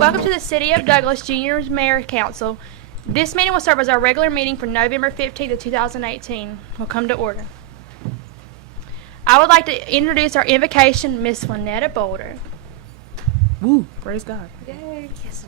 Welcome to the City of Douglas Junior Mayor Council. This meeting will serve as our regular meeting for November 15th of 2018. We'll come to order. I would like to introduce our invocation, Miss Lynetta Boulder. Woo, praise God. Yay. Yes.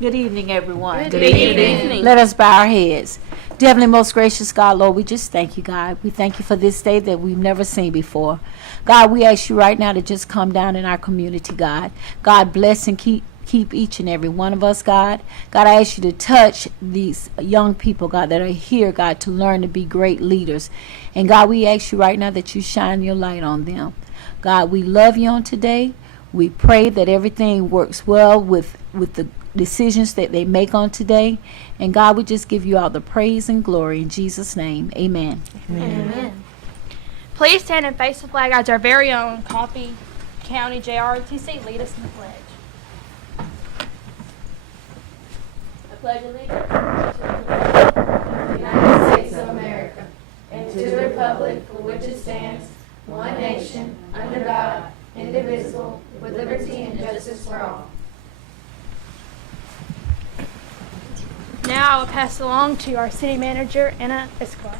Good evening, everyone. Good evening. Let us bow our heads. Dear Heavenly, most gracious God, Lord, we just thank you, God. We thank you for this day that we've never seen before. God, we ask you right now to just come down in our community, God. God, bless and keep each and every one of us, God. God, I ask you to touch these young people, God, that are here, God, to learn to be great leaders. And God, we ask you right now that you shine your light on them. God, we love you on today. We pray that everything works well with the decisions that they make on today. And God, we just give you all the praise and glory in Jesus' name. Amen. Amen. Please stand and face the flag as our very own Coffee County JROTC lead us in the pledge. I pledge allegiance to the United States of America and to the republic for which it stands, one nation, under God, indivisible, with liberty and justice for all. Now I will pass it along to our city manager, Anna Escobar.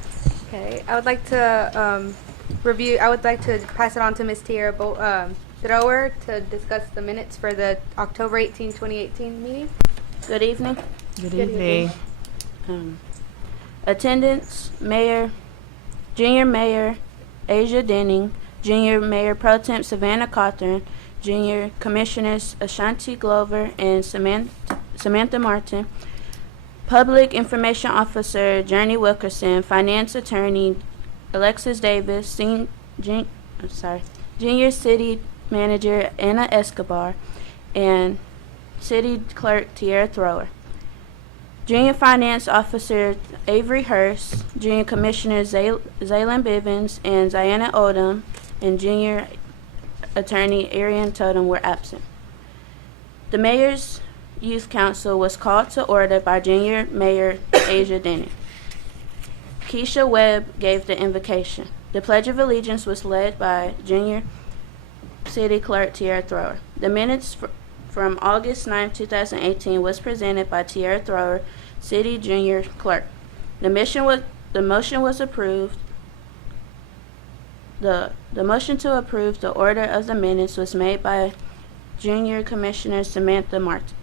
Okay, I would like to pass it on to Ms. Tierra Thrower to discuss the minutes for the October 18, 2018 meeting. Good evening. Good evening. Attendance, Mayor, Junior Mayor Asia Denning, Junior Mayor Pro Tem Savannah Cawthorn, Junior Commissioners Ashanti Glover and Samantha Martin, Public Information Officer Journey Wilkerson, Finance Attorney Alexis Davis, Junior City Manager Anna Escobar, and City Clerk Tierra Thrower. Junior Finance Officer Avery Hurst, Junior Commissioners Zaylin Bivens and Ziana Odom, and Junior Attorney Arian Totem were absent. The Mayor's Youth Council was called to order by Junior Mayor Asia Denning. Keisha Webb gave the invocation. The Pledge of Allegiance was led by Junior City Clerk Tierra Thrower. The minutes from August 9, 2018 was presented by Tierra Thrower, City Junior Clerk. The motion was approved. The motion to approve the order of the minutes was made by Junior Commissioner Samantha Martin.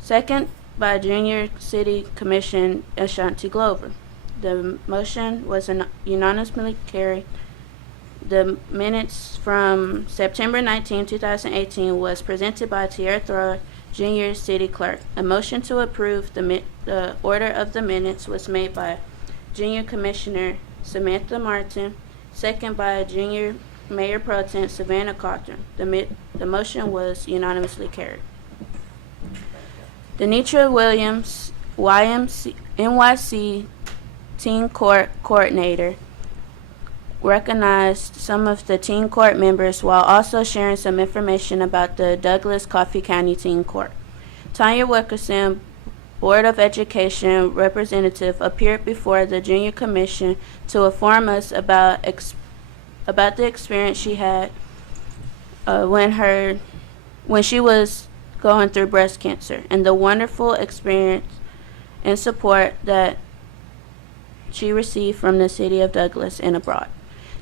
Second by Junior City Commission Ashanti Glover. The motion was unanimously carried. The minutes from September 19, 2018 was presented by Tierra Thrower, Junior City Clerk. A motion to approve the order of the minutes was made by Junior Commissioner Samantha Martin, second by Junior Mayor Pro Tem Savannah Cawthorn. The motion was unanimously carried. Denitra Williams, NYC Teen Court Coordinator, recognized some of the teen court members while also sharing some information about the Douglas Coffee County Teen Court. Tanya Wilkerson, Board of Education representative, appeared before the Junior Commission to inform us about the experience she had when she was going through breast cancer, and the wonderful experience and support that she received from the City of Douglas and abroad.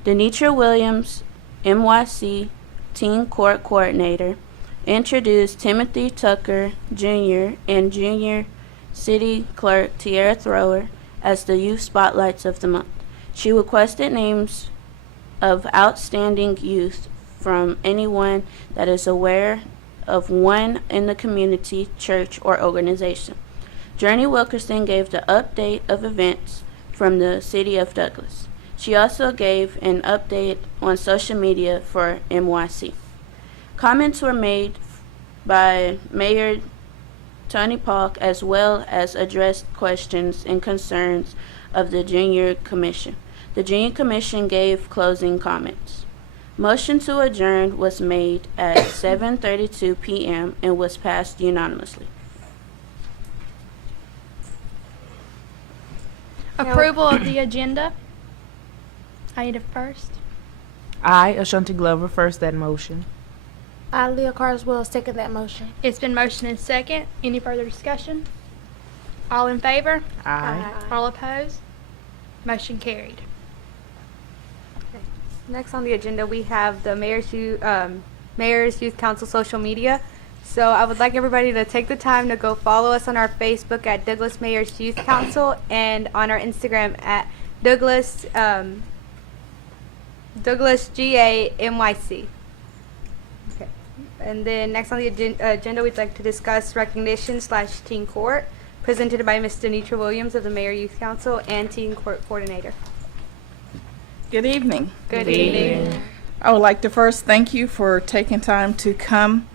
Denitra Williams, NYC Teen Court Coordinator, introduced Timothy Tucker, Jr. and Junior City Clerk Tierra Thrower as the youth spotlights of the month. She requested names of outstanding youth from anyone that is aware of one in the community, church, or organization. Journey Wilkerson gave the update of events from the City of Douglas. She also gave an update on social media for NYC. Comments were made by Mayor Tony Polk as well as addressed questions and concerns of the Junior Commission. The Junior Commission gave closing comments. Motion to adjourn was made at 7:32 p.m. and was passed unanimously. Approval of the agenda. I need a first. I, Ashanti Glover, first that motion. I, Leah Carswell, second that motion. It's been motioned and second. Any further discussion? All in favor? Aye. All opposed? Motion carried. Next on the agenda, we have the Mayor's Youth Council social media. So I would like everybody to take the time to go follow us on our Facebook at Douglas Mayor's Youth Council and on our Instagram at Douglas GAMYC. Okay. And then next on the agenda, we'd like to discuss recognition/teen court presented by Ms. Denitra Williams of the Mayor Youth Council and Teen Court Coordinator. Good evening. Good evening. I would like to first thank you for taking time to come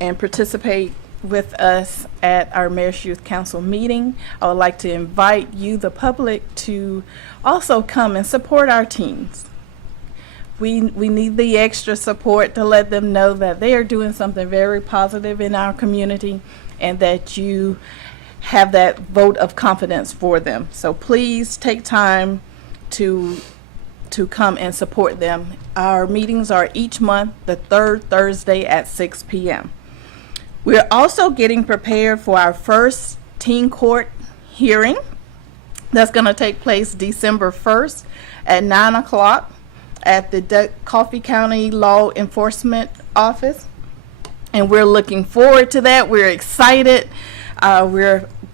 and participate with us at our Mayor's Youth Council meeting. I would like to invite you, the public, to also come and support our teens. We need the extra support to let them know that they are doing something very positive in our community and that you have that vote of confidence for them. So please take time to come and support them. Our meetings are each month, the third Thursday at 6 p.m. We're also getting prepared for our first teen court hearing. That's going to take place December 1st at 9 o'clock at the Coffee County Law Enforcement Office. And we're looking forward to that. We're excited.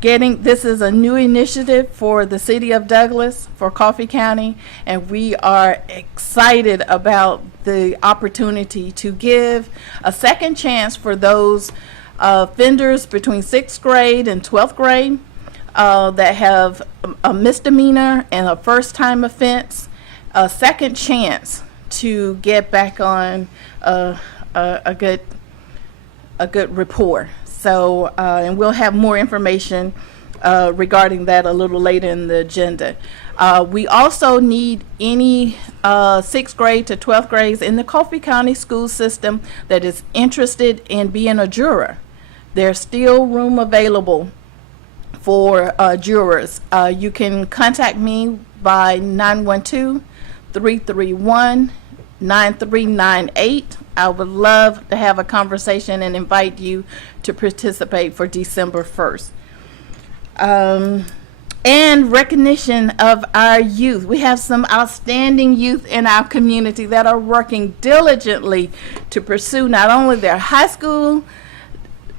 This is a new initiative for the city of Douglas, for Coffee County, and we are excited about the opportunity to give a second chance for those offenders between 6th grade and 12th grade that have a misdemeanor and a first-time offense, a second chance to get back on a good rapport. So, and we'll have more information regarding that a little later in the agenda. We also need any 6th grade to 12th grades in the Coffee County school system that is interested in being a juror. There's still room available for jurors. You can contact me by 912-331-9398. I would love to have a conversation and invite you to participate for December 1st. And recognition of our youth. We have some outstanding youth in our community that are working diligently to pursue not only their high school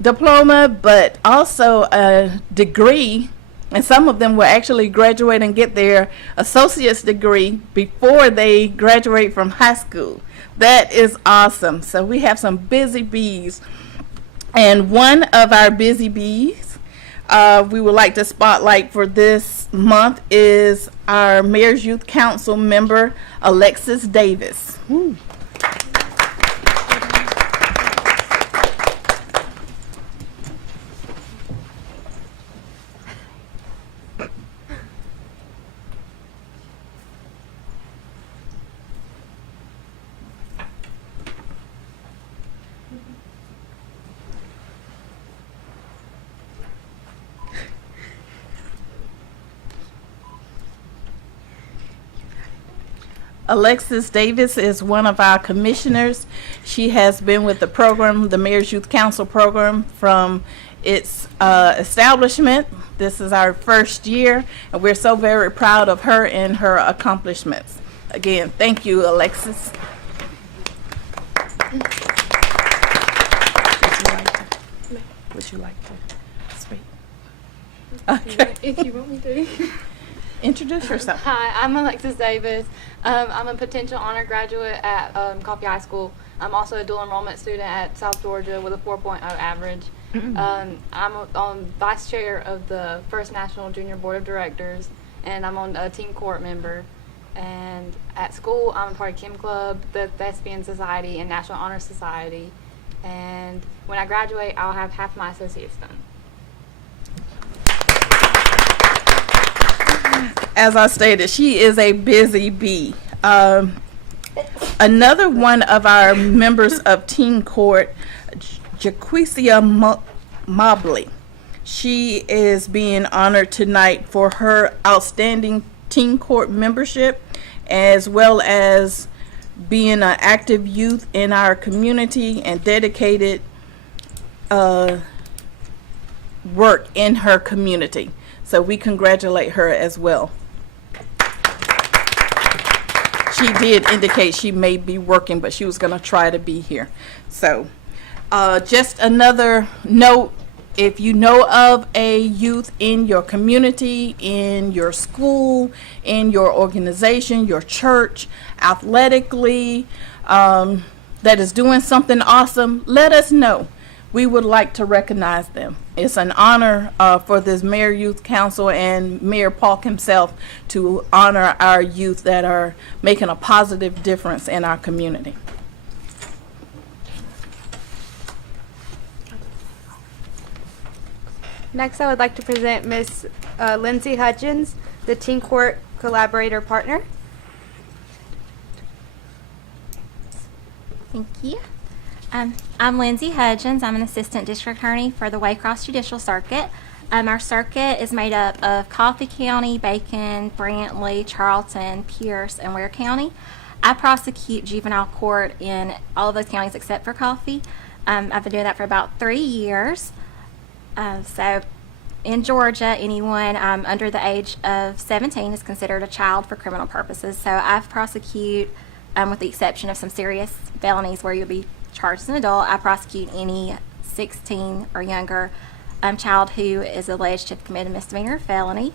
diploma, but also a degree. And some of them will actually graduate and get their associate's degree before they graduate from high school. That is awesome. So we have some busy bees. And one of our busy bees we would like to spotlight for this month is our Mayor's Youth Council member, Alexis Davis. Woo. Alexis Davis is one of our commissioners. She has been with the program, the Mayor's Youth Council program, from its establishment. This is our first year, and we're so very proud of her and her accomplishments. Again, thank you, Alexis. Would you like to speak? Okay. If you want me to. Introduce yourself. Hi, I'm Alexis Davis. I'm a potential honor graduate at Coffee High School. I'm also a dual enrollment student at South Georgia with a 4.0 average. I'm on vice chair of the First National Junior Board of Directors, and I'm on a teen court member. And at school, I'm a part of Kim Club, the Thespian Society, and National Honor Society. And when I graduate, I'll have half my associates done. As I stated, she is a busy bee. Another one of our members of Teen Court, Jaquisia Mobley. She is being honored tonight for her outstanding Teen Court membership, as well as being an active youth in our community and dedicated work in her community. So we congratulate her as well. She did indicate she may be working, but she was going to try to be here. So just another note, if you know of a youth in your community, in your school, in your organization, your church, athletically, that is doing something awesome, let us know. We would like to recognize them. It's an honor for this Mayor Youth Council and Mayor Polk himself to honor our youth that are making a positive difference in our community. Next, I would like to present Miss Lindsey Hudgens, the Teen Court Collaborator Partner. Thank you. I'm Lindsey Hudgens. I'm an assistant district attorney for the Waycross Judicial Circuit. Our circuit is made up of Coffee County, Bacon, Brantley, Charlton, Pierce, and Ware County. I prosecute juvenile court in all of those counties except for Coffee. I've been doing that for about 3 years. So in Georgia, anyone under the age of 17 is considered a child for criminal purposes. So I prosecute, with the exception of some serious felonies where you'll be charged as an adult, I prosecute any 16 or younger child who is alleged to have committed a misdemeanor or felony.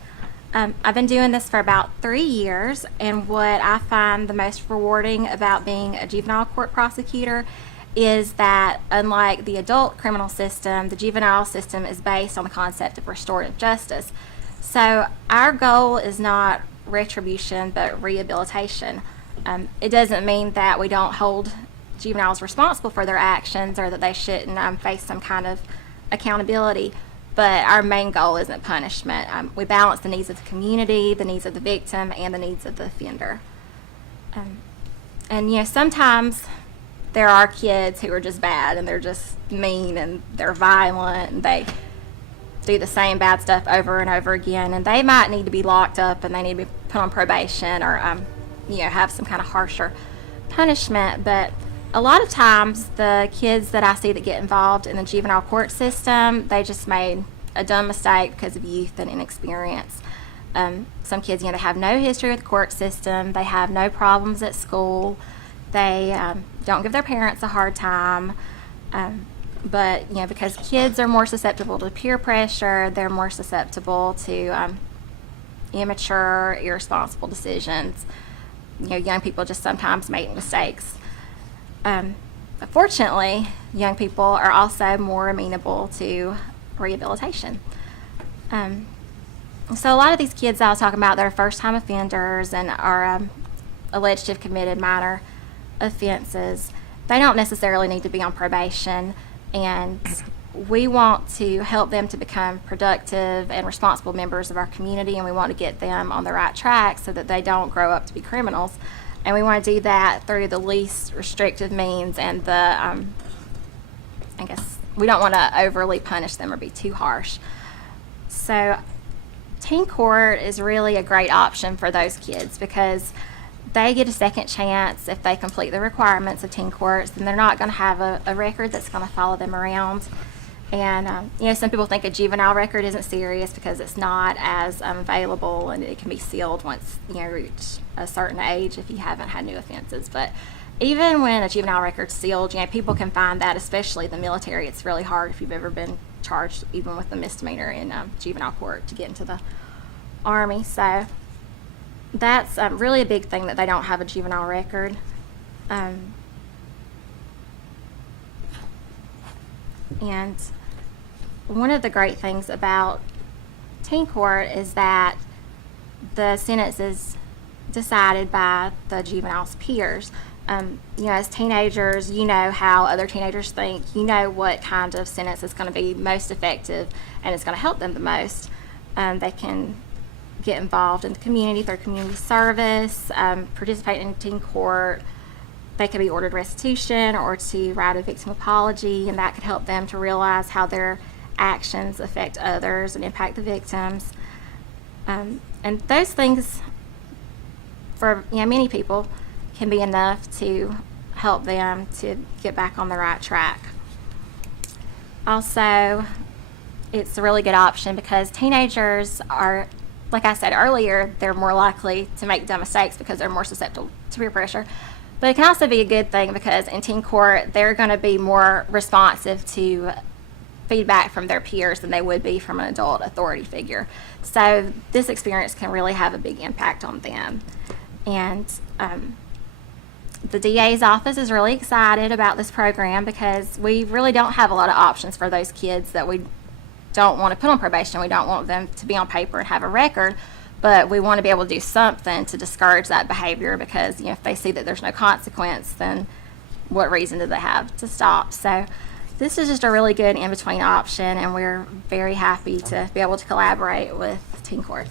I've been doing this for about 3 years, and what I find the most rewarding about being a juvenile court prosecutor is that, unlike the adult criminal system, the juvenile system is based on the concept of restorative justice. So our goal is not retribution, but rehabilitation. It doesn't mean that we don't hold juveniles responsible for their actions or that they shouldn't face some kind of accountability, but our main goal isn't punishment. We balance the needs of the community, the needs of the victim, and the needs of the offender. And you know, sometimes there are kids who are just bad and they're just mean and they're violent and they do the same bad stuff over and over again, and they might need to be locked up and they need to be put on probation or you know, have some kind of harsher punishment. But a lot of times the kids that I see that get involved in the juvenile court system, they just made a dumb mistake because of youth and inexperience. Some kids, you know, they have no history with the court system, they have no problems at school, they don't give their parents a hard time, but you know, because kids are more susceptible to peer pressure, they're more susceptible to immature, irresponsible decisions. You know, young people just sometimes make mistakes. Fortunately, young people are also more amenable to rehabilitation. So a lot of these kids I was talking about, they're first-time offenders and are alleged to have committed minor offenses. They don't necessarily need to be on probation, and we want to help them to become productive and responsible members of our community, and we want to get them on the right track so that they don't grow up to be criminals. And we want to do that through the least restrictive means and the, I guess, we don't want to overly punish them or be too harsh. So teen court is really a great option for those kids because they get a second chance if they complete the requirements of teen courts, and they're not going to have a record that's going to follow them around. And, you know, some people think a juvenile record isn't serious because it's not as available and it can be sealed once, you know, reach a certain age if you haven't had new offenses. But even when a juvenile record's sealed, you know, people can find that, especially the military, it's really hard if you've ever been charged even with a misdemeanor in juvenile court to get into the Army. So that's really a big thing that they don't have a juvenile record. And one of the great things about teen court is that the sentence is decided by the juvenile's peers. You know, as teenagers, you know how other teenagers think. You know what kind of sentence is going to be most effective and it's going to help them the most. They can get involved in the community through community service, participate in teen court. They could be ordered restitution or to write a victim apology, and that could help them to realize how their actions affect others and impact the victims. And those things, for you know, many people, can be enough to help them to get back on the right track. Also, it's a really good option because teenagers are, like I said earlier, they're more likely to make dumb mistakes because they're more susceptible to peer pressure. But it can also be a good thing because in teen court, they're going to be more responsive to feedback from their peers than they would be from an adult authority figure. So this experience can really have a big impact on them. And the DA's office is really excited about this program because we really don't have a lot of options for those kids that we don't want to put on probation. We don't want them to be on paper and have a record, but we want to be able to do something to discourage that behavior because, you know, if they see that there's no consequence, then what reason do they have to stop? So this is just a really good in-between option, and we're very happy to be able to collaborate with Teen Court.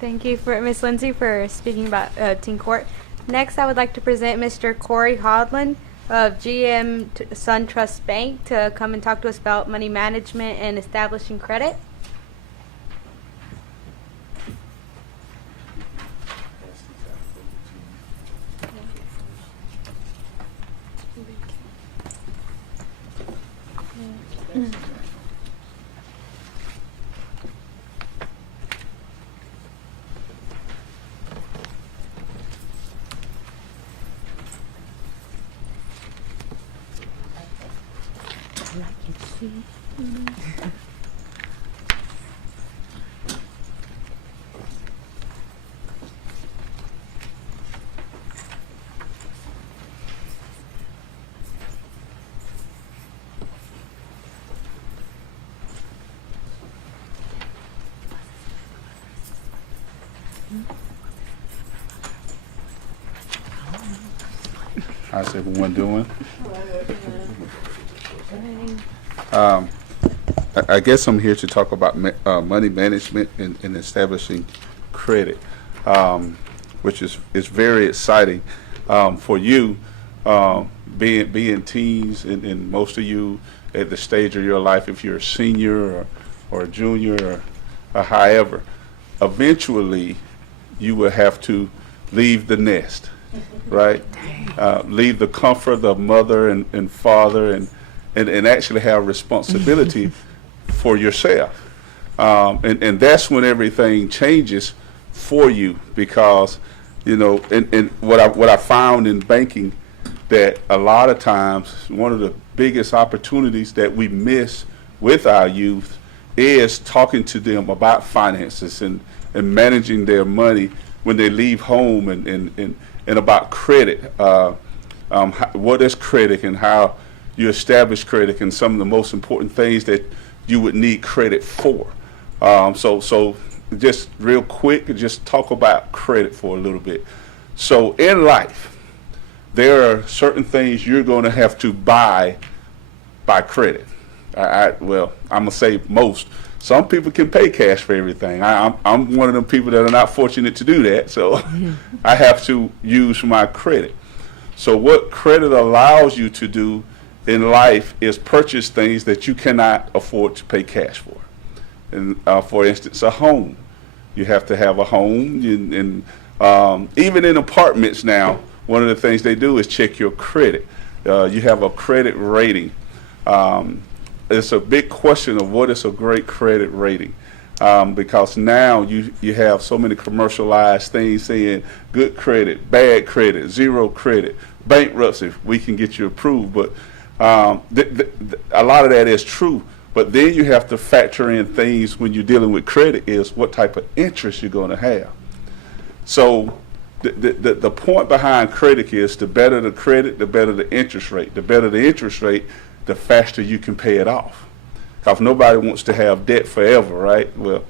Thank you for Ms. Lindsay for speaking about Teen Court. Next, I would like to present Mr. Corey Hodlin of GM SunTrust Bank to come and talk to us about money management and establishing credit. How's everyone doing? I guess I'm here to talk about money management and establishing credit, which is very exciting for you, being teens, and most of you at the stage of your life, if you're a senior or a junior or however, eventually you will have to leave the nest, right? Leave the comfort of mother and father and actually have responsibility for yourself. And that's when everything changes for you because, you know, and what I found in banking, that a lot of times one of the biggest opportunities that we miss with our youth is talking to them about finances and managing their money when they leave home and about credit. What is credit and how you establish credit and some of the most important things that you would need credit for. So just real quick, just talk about credit for a little bit. So in life, there are certain things you're going to have to buy by credit. Well, I'm gonna say most. Some people can pay cash for everything. I'm one of them people that are not fortunate to do that, so I have to use my credit. So what credit allows you to do in life is purchase things that you cannot afford to pay cash for. And for instance, a home. You have to have a home, and even in apartments now, one of the things they do is check your credit. You have a credit rating. It's a big question of what is a great credit rating, because now you have so many commercialized things saying good credit, bad credit, zero credit, bankruptcy, we can get you approved. But a lot of that is true. But then you have to factor in things when you're dealing with credit is what type of interest you're going to have. So the point behind credit is the better the credit, the better the interest rate. The better the interest rate, the faster you can pay it off. Because nobody wants to have debt forever, right? Well,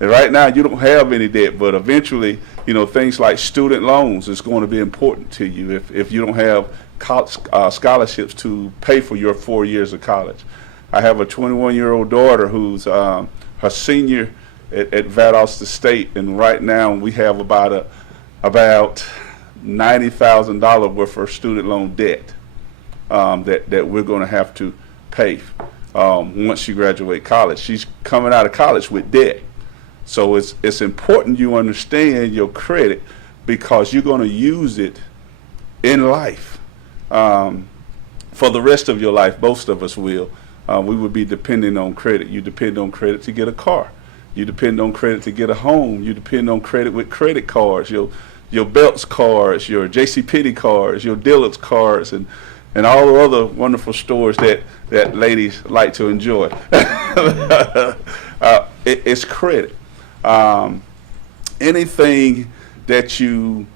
and right now you don't have any debt, but eventually, you know, things like student loans is going to be important to you if you don't have scholarships to pay for your 4 years of college. I have a 21-year-old daughter who's her senior at Valdosta State, and right now we have about $90,000 worth of student loan debt that we're going to have to pay. once she graduate college. She's coming out of college with debt. So it's important you understand your credit because you're going to use it in life. For the rest of your life, most of us will. We would be depending on credit. You depend on credit to get a car. You depend on credit to get a home. You depend on credit with credit cards, your Belts cards, your JCPenney cards, your Dillard's cards, and all the other wonderful stores that ladies like to enjoy. It's credit. Anything that you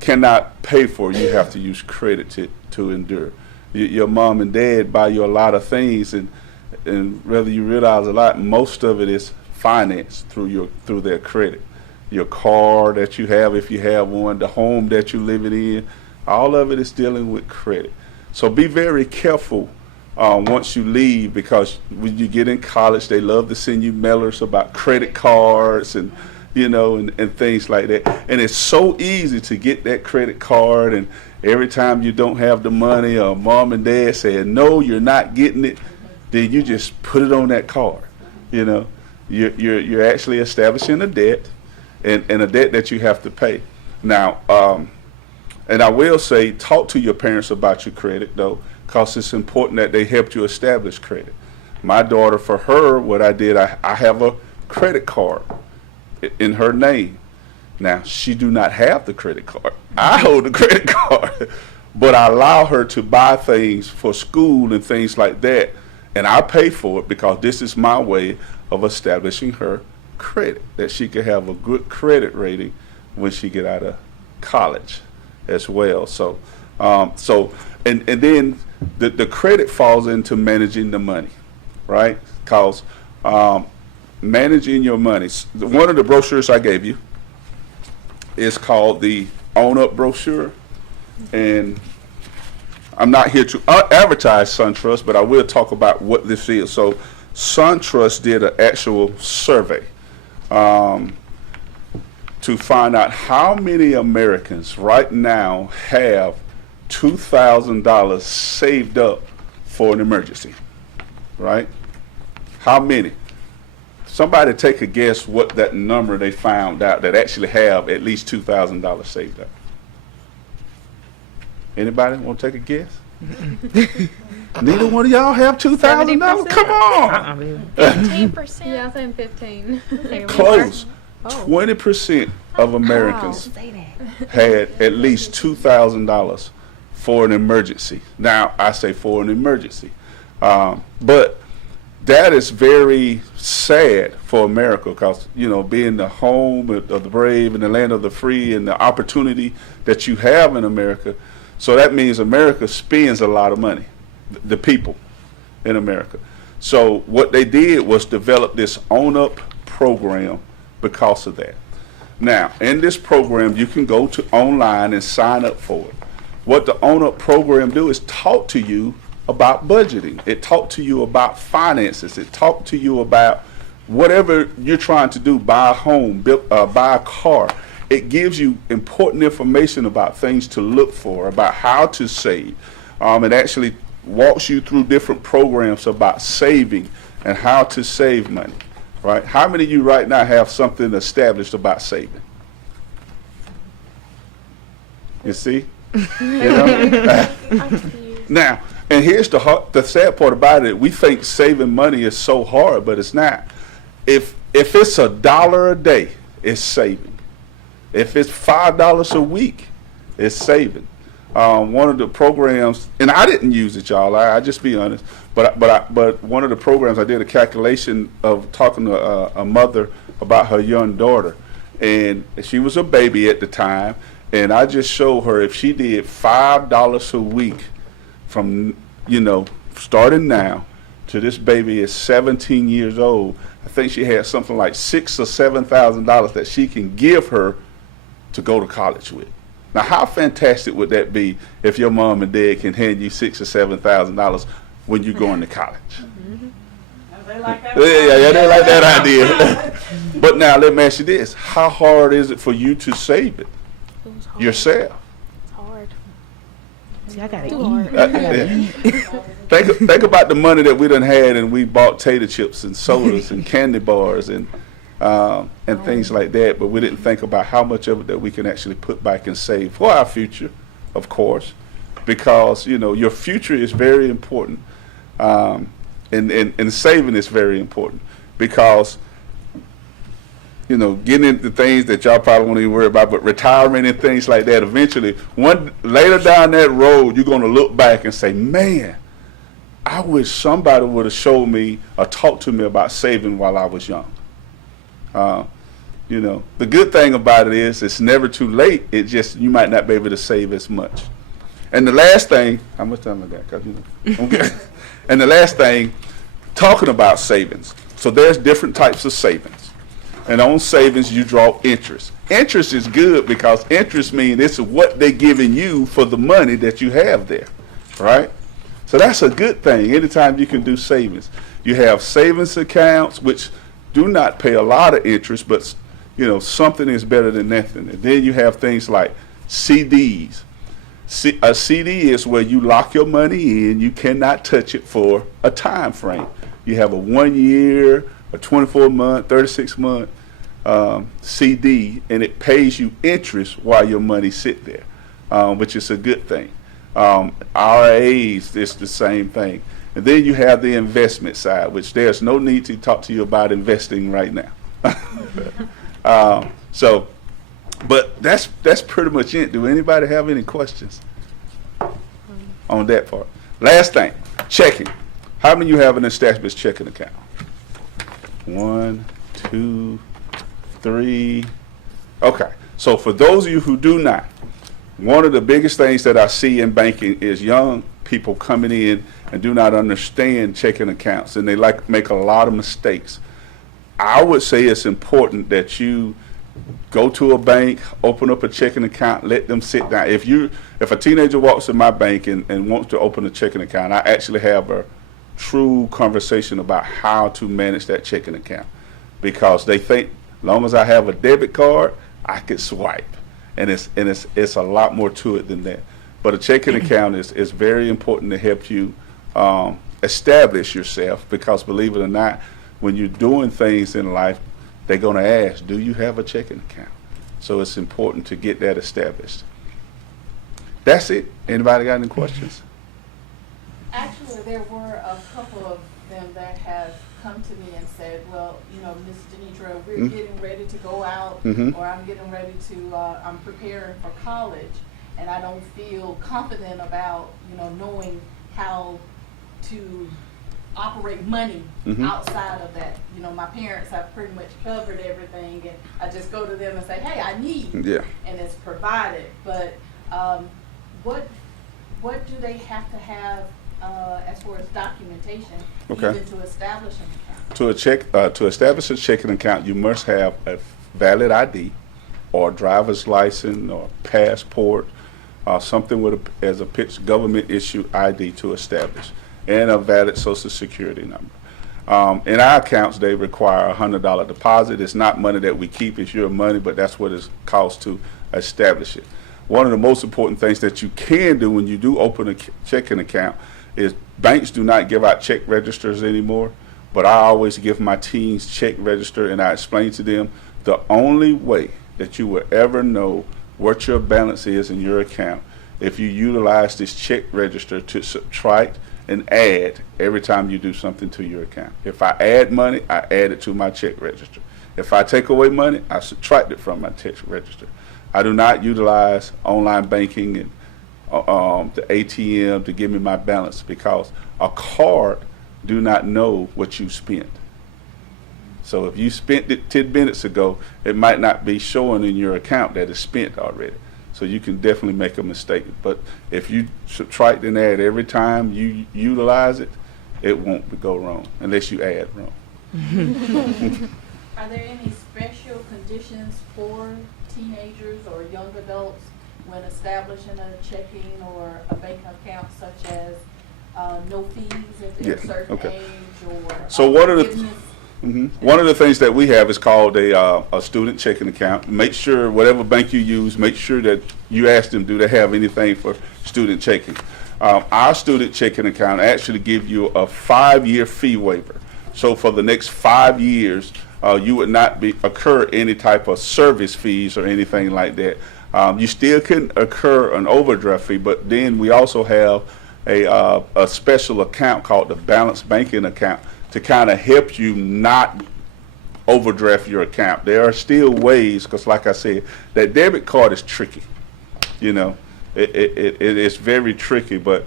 cannot pay for, you have to use credit to endure. Your mom and dad buy you a lot of things, and whether you realize a lot, most of it is financed through their credit. Your car that you have, if you have one, the home that you're living in, all of it is dealing with credit. So be very careful once you leave, because when you get in college, they love to send you mailers about credit cards and and things like that. And it's so easy to get that credit card, and every time you don't have the money, or mom and dad saying, no, you're not getting it, then you just put it on that card. You're actually establishing a debt, and a debt that you have to pay. Now, and I will say, talk to your parents about your credit, though, because it's important that they help you establish credit. My daughter, for her, what I did, I have a credit card in her name. Now, she do not have the credit card. I hold the credit card, but I allow her to buy things for school and things like that, and I pay for it because this is my way of establishing her credit, that she can have a good credit rating when she get out of college as well. So, and then the credit falls into managing the money, right? Because managing your money. One of the brochures I gave you is called the Own Up brochure, and I'm not here to advertise SunTrust, but I will talk about what this is. So SunTrust did an actual survey to find out how many Americans right now have $2,000 saved up for an emergency, right? How many? Somebody take a guess what that number they found out that actually have at least $2,000 saved up. Anybody want to take a guess? Neither one of y'all have $2,000? Come on! 15%. Yeah, I'm saying 15. Close. 20% of Americans had at least $2,000 for an emergency. Now, I say for an emergency. But that is very sad for America because, being the home of the brave and the land of the free and the opportunity that you have in America. So that means America spends a lot of money, the people in America. So what they did was develop this Own Up program because of that. Now, in this program, you can go to online and sign up for it. What the Own Up program do is talk to you about budgeting. It talk to you about finances. It talk to you about whatever you're trying to do, buy a home, buy a car. It gives you important information about things to look for, about how to save. It actually walks you through different programs about saving and how to save money, right? How many of you right now have something established about saving? You see? Now, and here's the sad part about it. We think saving money is so hard, but it's not. If it's $1 a day, it's saving. If it's $5 a week, it's saving. One of the programs, and I didn't use it, y'all. I just be honest. But one of the programs, I did a calculation of talking to a mother about her young daughter, and she was a baby at the time, and I just showed her if she did $5 a week from starting now to this baby is 17 years old, I think she had something like $6,000 or $7,000 that she can give her to go to college with. Now, how fantastic would that be if your mom and dad can hand you $6,000 or $7,000 when you're going to college? They like that. Yeah, they like that idea. But now let me ask you this: how hard is it for you to save it yourself? It's hard. See, I gotta Too eat. hard. Yeah. think about the money that we done had, and we bought tater chips and sodas and candy bars and things like that. But we didn't think about how much of it that we can actually put back and save for our future, of course, because your future is very important, and saving is very important because. Getting into things that y'all probably won't even worry about, but retirement and things like that, eventually, later down that road, you're going to look back and say, man, I wish somebody would have showed me or talked to me about saving while I was young. The good thing about it is it's never too late. It just, you might not be able to save as much. And the last thing, how much time I got? 'Cause, okay. And the last thing, talking about savings. So there's different types of savings. And on savings, you draw interest. Interest is good because interest means it's what they're giving you for the money that you have there, right? So that's a good thing. Anytime you can do savings. You have savings accounts, which do not pay a lot of interest, but something is better than nothing. And then you have things like CDs. A CD is where you lock your money in. You cannot touch it for a time frame. You have a 1 year, a 24-month, 36-month CD, and it pays you interest while your money sit there, which is a good thing. RAs, it's the same thing. And then you have the investment side, which there's no need to talk to you about investing right now. But that's pretty much it. Do anybody have any questions on that part? Last thing, checking. How many of you have an established checking account? 1, 2, 3. Okay. So for those of you who do not, one of the biggest things that I see in banking is young people coming in and do not understand checking accounts, and they make a lot of mistakes. I would say it's important that you go to a bank, open up a checking account, let them sit down. If a teenager walks in my bank and wants to open a checking account, I actually have a true conversation about how to manage that checking account, because they think as long as I have a debit card, I could swipe, and it's a lot more to it than that. But a checking account is very important to help you establish yourself, because believe it or not, when you're doing things in life, they're going to ask, do you have a checking account? So it's important to get that established. That's it. Anybody got any questions? Actually, there were a couple of them that have come to me and said, well, Ms. Denitra, we're getting ready to go out, or I'm getting ready to, I'm preparing for college, and I don't feel confident about, knowing how to operate money outside of that. My parents have pretty much covered everything, and I just go to them and say, hey, I need, and it's provided. But what do they have to have as far as documentation, even to establish an account? To establish a checking account, you must have a valid ID, or a driver's license, or passport, something as a government issued ID to establish, and a valid Social Security number. In our accounts, they require a $100 deposit. It's not money that we keep; it's your money, but that's what it costs to establish it. One of the most important things that you can do when you do open a checking account is banks do not give out check registers anymore, but I always give my teens check register, and I explain to them the only way that you will ever know what your balance is in your account if you utilize this check register to subtract and add every time you do something to your account. If I add money, I add it to my check register. If I take away money, I subtract it from my check register. I do not utilize online banking and the ATM to give me my balance, because a card do not know what you spent. So if you spent it 10 minutes ago, it might not be showing in your account that it's spent already. So you can definitely make a mistake. But if you subtract and add every time you utilize it, it won't go wrong unless you add wrong. Are there any special conditions for teenagers or young adults when establishing a checking or a bank account, such as no fees if they're a certain age, or so one of the things that we have is called a student checking account. Make sure whatever bank you use, make sure that you ask them, do they have anything for student checking. Our student checking account actually give you a 5-year fee waiver. So for the next 5 years, you would not occur any type of service fees or anything like that. You still can occur an overdraft fee, but then we also have a special account called the balanced banking account to kind of help you not overdraft your account. There are still ways, because like I said, that debit card is tricky. You know, it is very tricky, but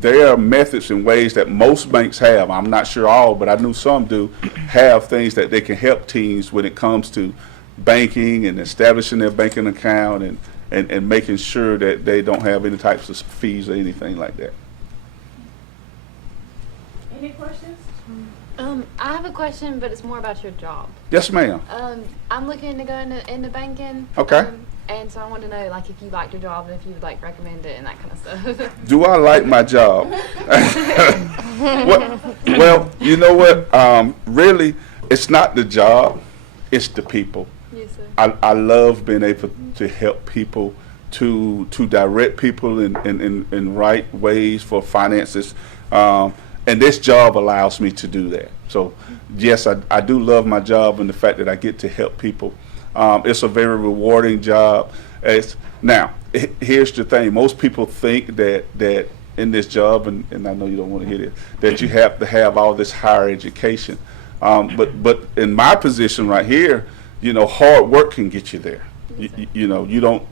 there are methods and ways that most banks have. I'm not sure all, but I know some do have things that they can help teens when it comes to banking and establishing their banking account and making sure that they don't have any types of fees or anything like that. Any questions? I have a question, but it's more about your job. Yes, ma'am. I'm looking to go into banking. Okay. And so I want to know, like, if you liked your job and if you would, like, recommend it and that kind of stuff. Do I like my job? Well, you know what? Really, it's not the job, it's the people. Yes, sir. I love being able to help people, to direct people in right ways for finances. And this job allows me to do that. So, yes, I do love my job and the fact that I get to help people. It's a very rewarding job. Now, here's the thing. Most people think that in this job, and I know you don't want to hear this, that you have to have all this higher education. But in my position right here, you know, hard work can get you there. You know, you don't.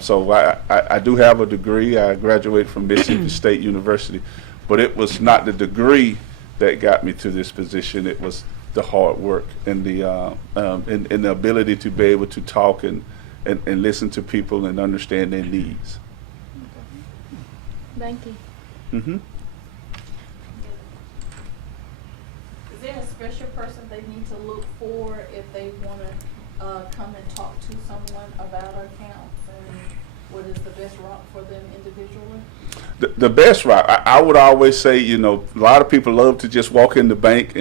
So I do have a degree. I graduated from Mississippi State University, but it was not the degree that got me to this position. It was the hard work and the ability to be able to talk and listen to people and understand their needs. Thank you. Mm-hmm. Is there a special person they need to look for if they want to come and talk to someone about our accounts, and what is the best route for them individually? The best route, I would always say, you know, a lot of people love to just walk in the bank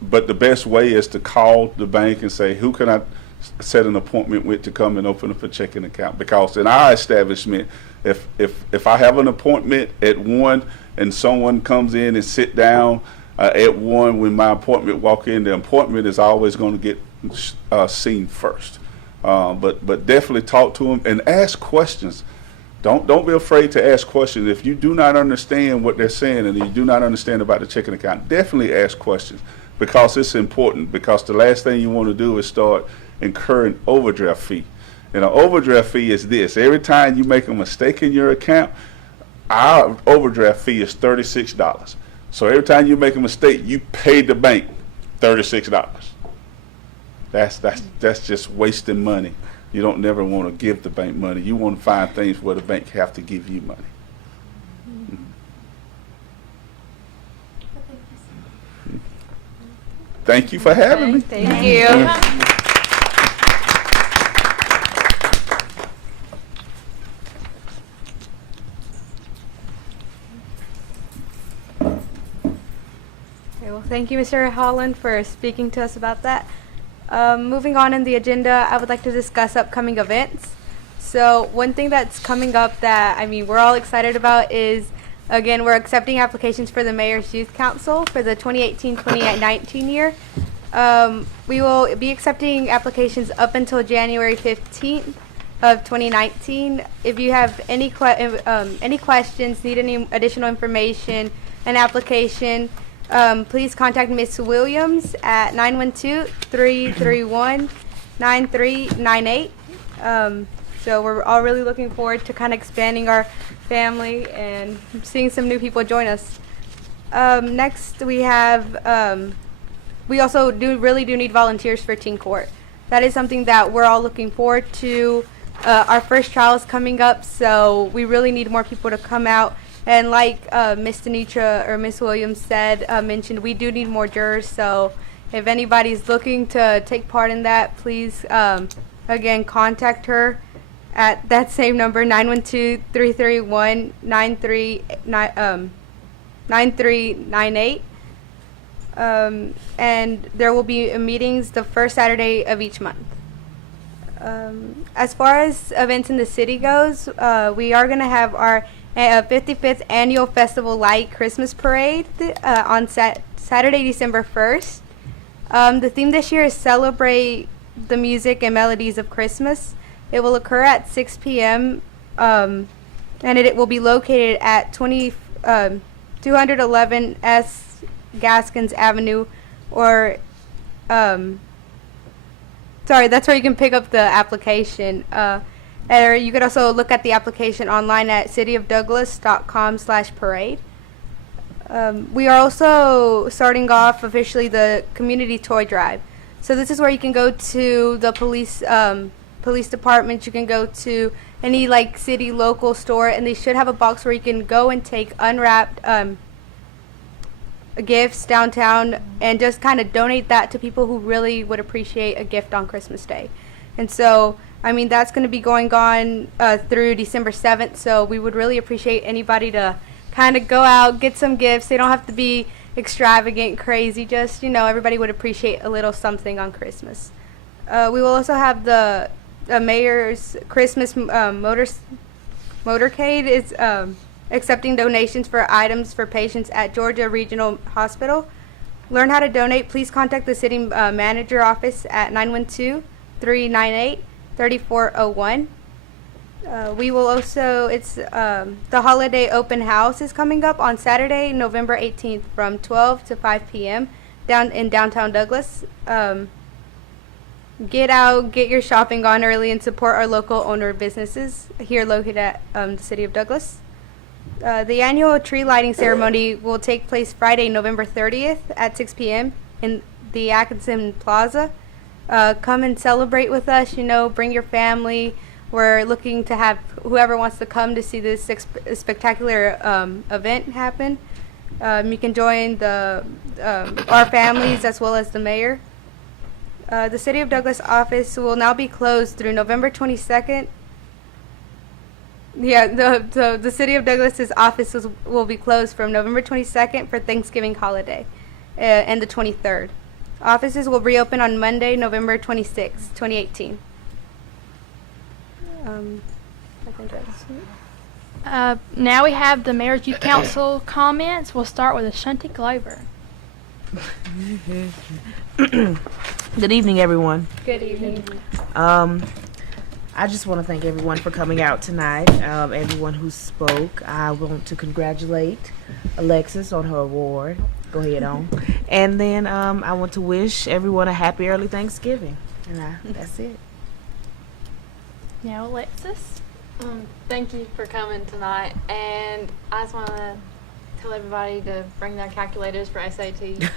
but the best way is to call the bank and say, who can I set an appointment with to come and open up a checking account? Because in our establishment, if I have an appointment at 1 and someone comes in and sit down at 1, when my appointment walk in, the appointment is always going to get seen first. But definitely talk to them and ask questions. Don't be afraid to ask questions. If you do not understand what they're saying and you do not understand about the checking account, definitely ask questions, because it's important. Because the last thing you want to do is start incurring overdraft fee. And an overdraft fee is this: every time you make a mistake in your account, our overdraft fee is $36. So every time you make a mistake, you pay the bank $36. That's just wasting money. You don't never want to give the bank money. You want to find things where the bank have to give you money. Mm-hmm. Thank you for having me. Thank you. Okay, well, thank you, Mr. Holland, for speaking to us about that. Moving on in the agenda, I would like to discuss upcoming events. So one thing that's coming up that, I mean, we're all excited about is, again, we're accepting applications for the Mayor's Youth Council for the 2018-2019 year. We will be accepting applications up until January 15th of 2019. If you have any questions, need any additional information, an application, please contact Ms. Williams at 912-331-9398. So we're all really looking forward to kind of expanding our family and seeing some new people join us. Next, we have, we also really do need volunteers for Teen Court. That is something that we're all looking forward to. Our first trial is coming up, so we really need more people to come out. And like Ms. Denitra or Ms. Williams said, mentioned, we do need more jurors. So if anybody's looking to take part in that, please, again, contact her at that same number, 912-331-9398. And there will be meetings the first Saturday of each month. As far as events in the city goes, we are going to have our 55th annual Festival Light Christmas Parade on Saturday, December 1st. The theme this year is Celebrate the Music and Melodies of Christmas. It will occur at 6 p.m. And it will be located at 211 S. Gaskins Avenue, or sorry, that's where you can pick up the application. Or you could also look at the application online at cityofdouglas.com/parade. We are also starting off officially the community toy drive. So this is where you can go to the police department. You can go to any like city local store, and they should have a box where you can go and take unwrapped gifts downtown and just kind of donate that to people who really would appreciate a gift on Christmas Day. And so, I mean, that's going to be going on through December 7th. So we would really appreciate anybody to kind of go out, get some gifts. They don't have to be extravagant, crazy. Just, everybody would appreciate a little something on Christmas. We will also have the mayor's Christmas motorcade is accepting donations for items for patients at Georgia Regional Hospital. Learn how to donate. Please contact the city manager office at 912-398-3401. We will also, the holiday open house is coming up on Saturday, November 18th from 12 to 5 p.m. down in downtown Douglas. Get out, get your shopping on early, and support our local owner businesses here located at the city of Douglas. The annual tree lighting ceremony will take place Friday, November 30th at 6 p.m. in the Atkinson Plaza. Come and celebrate with us, bring your family. We're looking to have whoever wants to come to see this spectacular event happen. You can join our families as well as the mayor. The City of Douglas office will now be closed through November 22nd. Yeah, the City of Douglas's office will be closed from November 22nd for Thanksgiving holiday and the 23rd. Offices will reopen on Monday, November 26, 2018. I think that's it. Now we have the Mayor's Youth Council comments. We'll start with Ashanti Glover. Good evening, everyone. Good evening. I just want to thank everyone for coming out tonight. Everyone who spoke. I want to congratulate Alexis on her award. Go ahead on. And then I want to wish everyone a happy early Thanksgiving. And that's it. Now Alexis. Thank you for coming tonight, and I just want to tell everybody to bring their calculators for SAT.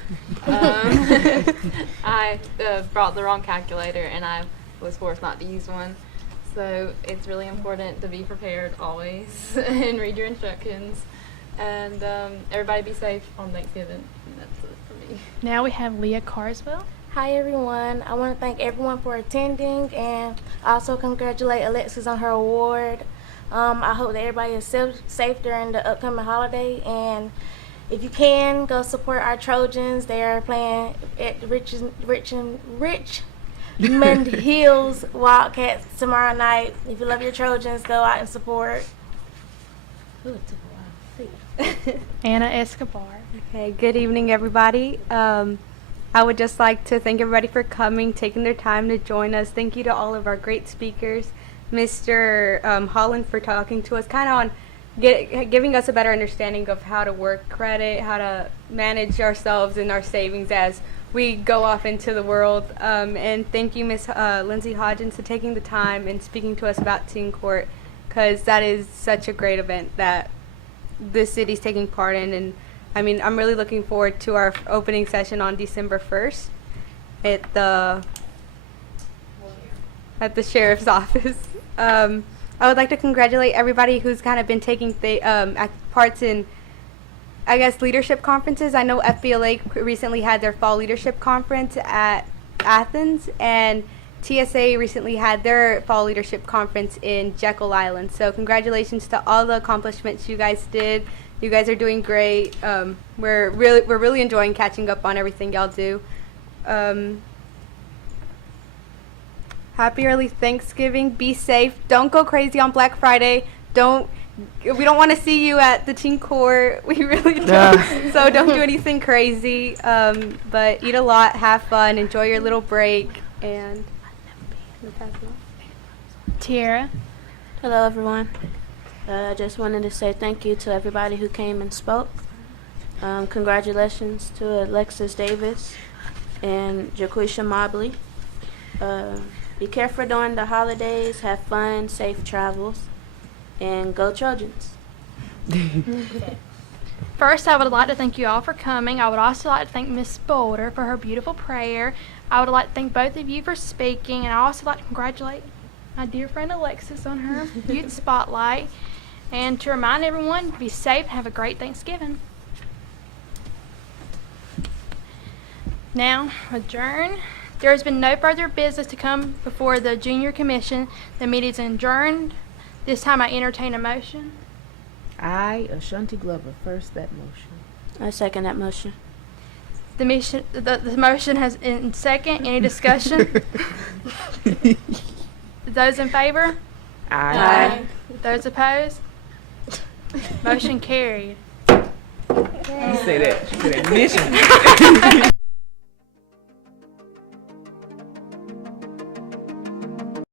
I brought the wrong calculator, and I was forced not to use one. So it's really important to be prepared always and read your instructions. And everybody be safe on Thanksgiving. And that's it for me. Now we have Leah Carswell. Hi everyone. I want to thank everyone for attending and also congratulate Alexis on her award. I hope that everybody is safe during the upcoming holiday, and if you can, go support our Trojans. They are playing at the Richmond Hills Wildcats tomorrow night. If you love your Trojans, go out and support. Ooh, it took a while. Anna Escobar. Okay, good evening, everybody. I would just like to thank everybody for coming, taking their time to join us. Thank you to all of our great speakers. Mr. Holland for talking to us, kind of on giving us a better understanding of how to work credit, how to manage ourselves and our savings as we go off into the world. And thank you, Ms. Lindsey Hudgens, for taking the time and speaking to us about Teen Court, because that is such a great event that the city's taking part in. And I mean, I'm really looking forward to our opening session on December 1st at the sheriff's office. I would like to congratulate everybody who's kind of been taking parts in, I guess, leadership conferences. I know FBLA recently had their fall leadership conference at Athens, and TSA recently had their fall leadership conference in Jekyll Island. So congratulations to all the accomplishments you guys did. You guys are doing great. We're really enjoying catching up on everything y'all do. Happy early Thanksgiving. Be safe. Don't go crazy on Black Friday. We don't want to see you at the teen court. We really don't. So don't do anything crazy. But eat a lot, have fun, enjoy your little break, and Tiara. Hello, everyone. I just wanted to say thank you to everybody who came and spoke. Congratulations to Alexis Davis and Jaquisha Mobley. Be careful during the holidays. Have fun, safe travels, and go Trojans. First, I would like to thank you all for coming. I would also like to thank Miss Boulder for her beautiful prayer. I would like to thank both of you for speaking, and I also like to congratulate my dear friend Alexis on her youth spotlight. And to remind everyone, be safe and have a great Thanksgiving. Now, adjourn. There has been no further business to come before the Junior Commission. The meeting is adjourned. This time I entertain a motion. I, Ashanti Glover, first that motion. I second that motion. The motion has in second. Any discussion? Those in favor? Aye. Those opposed? Motion carried. You say that. You say that. Mission.